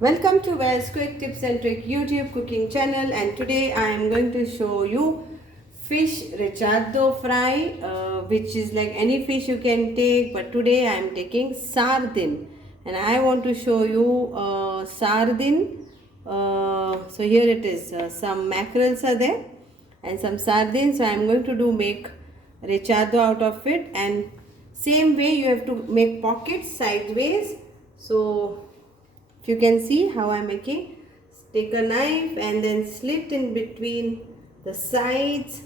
Welcome to Well's Quick Tips and Trick YouTube cooking channel, and today I am going to show you fish recheado fry, which is like any fish you can take, but today I am taking sardine and I want to show you sardine. So here it is, some mackerels are there and some sardines. So I am going to make recheado out of it, and same way you have to make pockets sideways. So if you can see how I'm making, take a knife and then slit in between the sides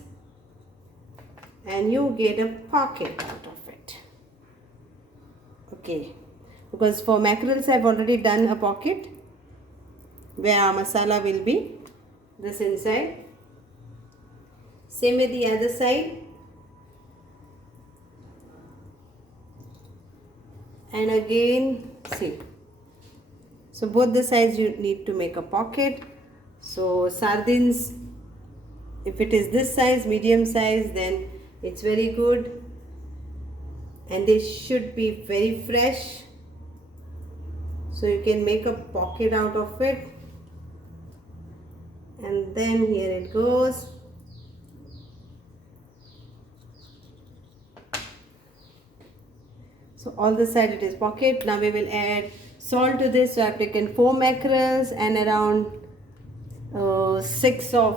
and you get a pocket out of it. Okay, because for mackerels I've already done a pocket where our masala will be this inside. Same with the other side. And again, see. So both the sides you need to make a pocket. So sardines, if it is this size, medium size, then it's very good. And they should be very fresh. So you can make a pocket out of it. And then here it goes. So all the side it is pocket. Now we will add salt to this. So I have taken 4 mackerels and around 6 to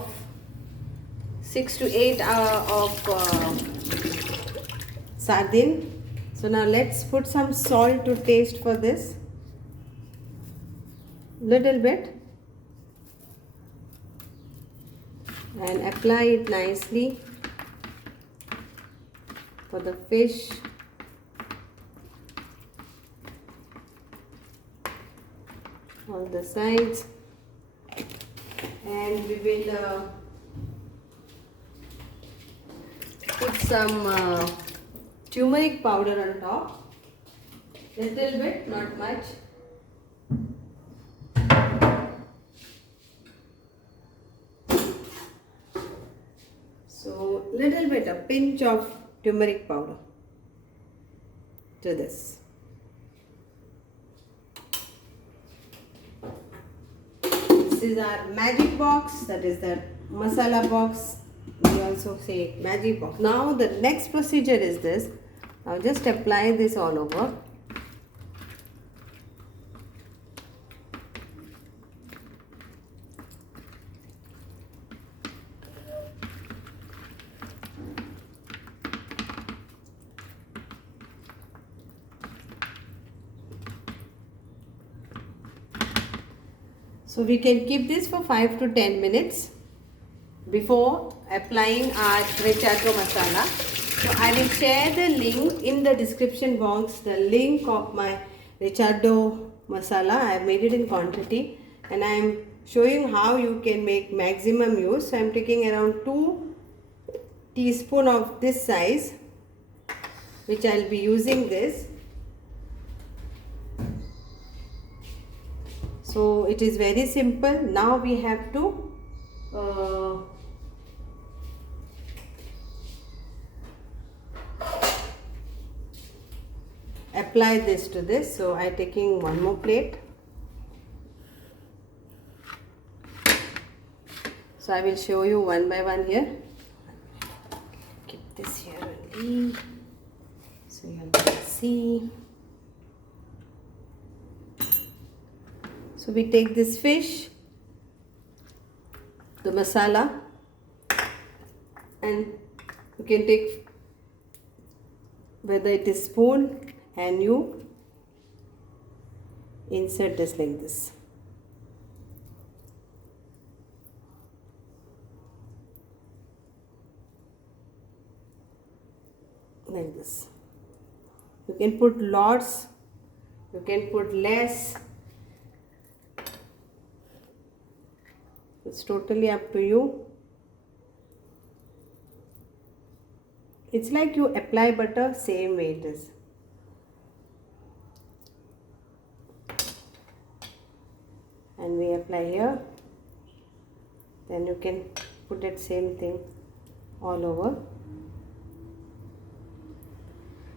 8 of sardine. So now let's put some salt to taste for this. Little bit. And apply it nicely for the fish. On the sides, and we will put some turmeric powder on top, little bit, not much. So little bit, a pinch of turmeric powder to this. This is our magic box, that is the masala box. We also say magic box. Now the next procedure is this. Now just apply this all over. So we can keep this for 5 to 10 minutes before applying our recheado masala. So I will share the link in the description box, the link of my recheado masala. I have made it in quantity and I am showing how you can make maximum use. So I am taking around 2 teaspoons of this size, which I will be using this. So it is very simple. Now we have to apply this to this. So I am taking one more plate. So I will show you one by one here. Keep this here only so you can see. So we take this fish, the masala, and you can take whether it is spoon and you insert this like this. Like this. You can put lots, you can put less. It's totally up to you. It's like you apply butter, same way it is. And we apply here. Then you can put that same thing all over.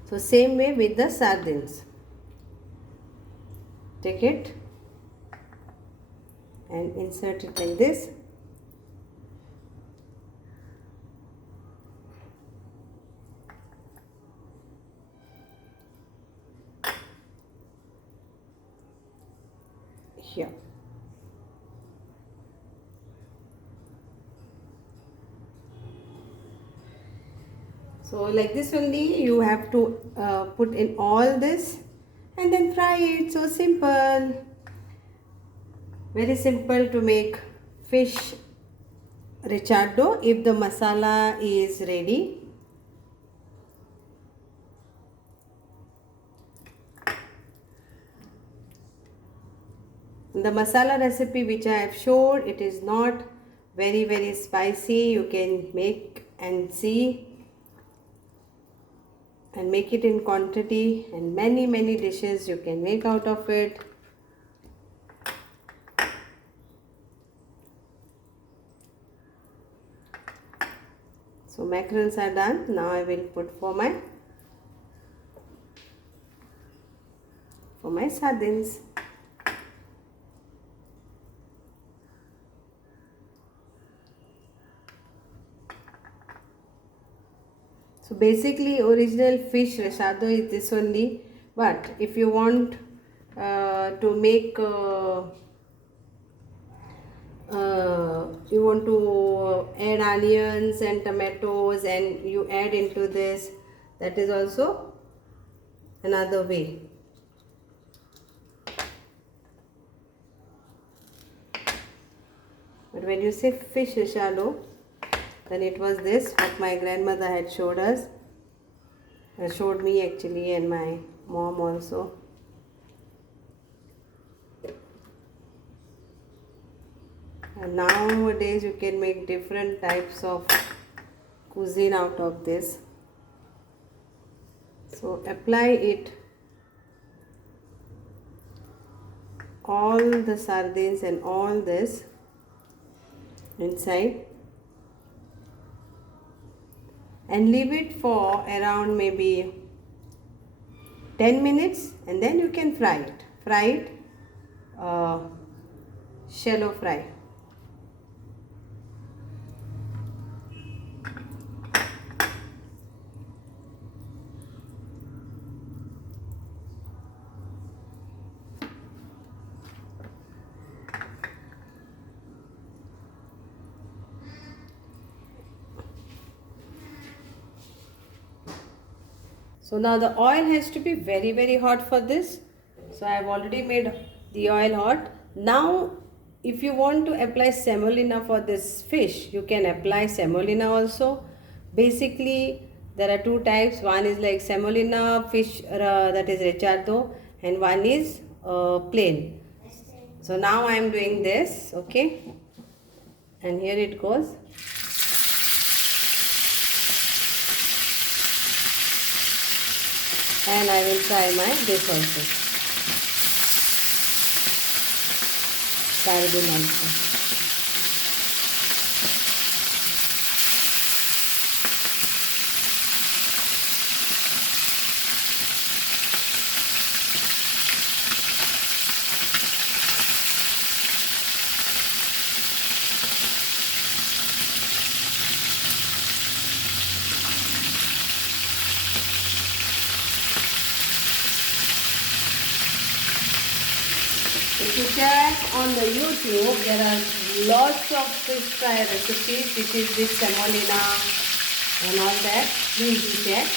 So same way with the sardines. Take it and insert it like this. Here. So like this only you have to put in all this and then fry it. So simple. Very simple to make fish recheado if the masala is ready. The masala recipe which I have showed, it is not very spicy. You can make and see and make it in quantity, and many dishes you can make out of it. So mackerels are done. Now I will put for my sardines. So basically original fish recheado is this only, but if you want to make you want to add onions and tomatoes and you add into this, that is also another way. But when you say fish recheado, then it was this what my grandmother had showed us, showed me actually, and my mom also. And nowadays you can make different types of cuisine out of this. So apply it all the sardines and all this inside and leave it for around maybe 10 minutes, and then you can fry it. Fry it shallow fry. So now the oil has to be very hot for this. So I have already made the oil hot. Now if you want to apply semolina for this fish, you can apply semolina also. Basically there are two types. One is like semolina fish that is recheado, and one is plain. So now I am doing this, okay, and here it goes. And I will try this also, sardine also. If you check on the YouTube, there are lots of fish fry recipes which is this semolina and all that. Please do check.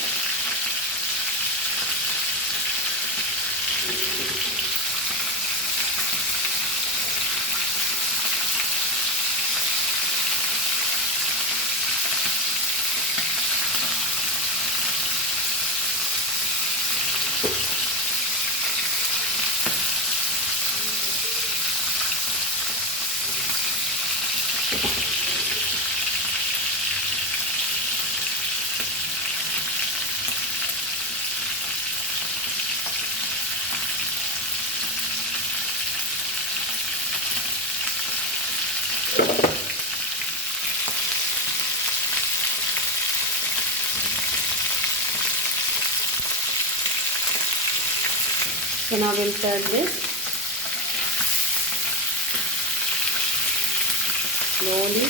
So now we'll turn this. slowly.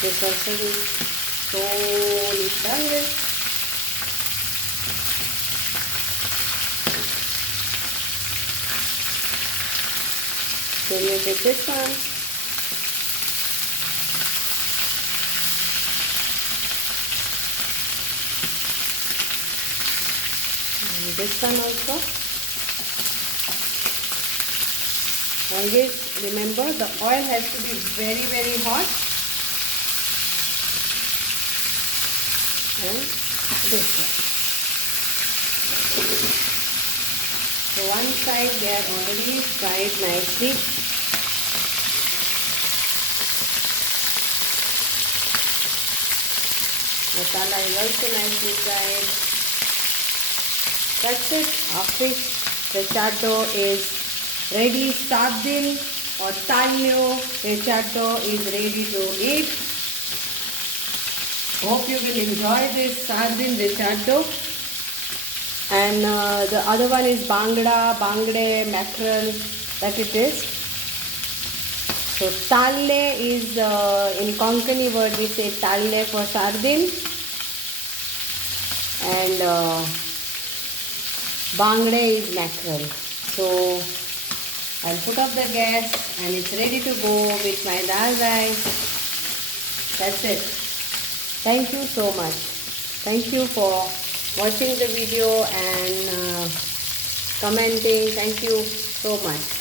This also will slowly turn it. Then you take this one. And this one also. Always remember the oil has to be very, very hot. And this one. So one side they are already fried nicely. Masala is also nicely fried. That's it. Our fish recheado is ready. Sardine or taglio recheado is ready to eat. Hope you will enjoy this sardine recheado. And the other one is bangde, mackerel, that it is. So tarle is in Konkani word we say tarle for sardine, and bangde is mackerel. So I'll put up the gas and it's ready to go with my dal rice. That's it. Thank you so much. Thank you for watching the video and commenting. Thank you so much.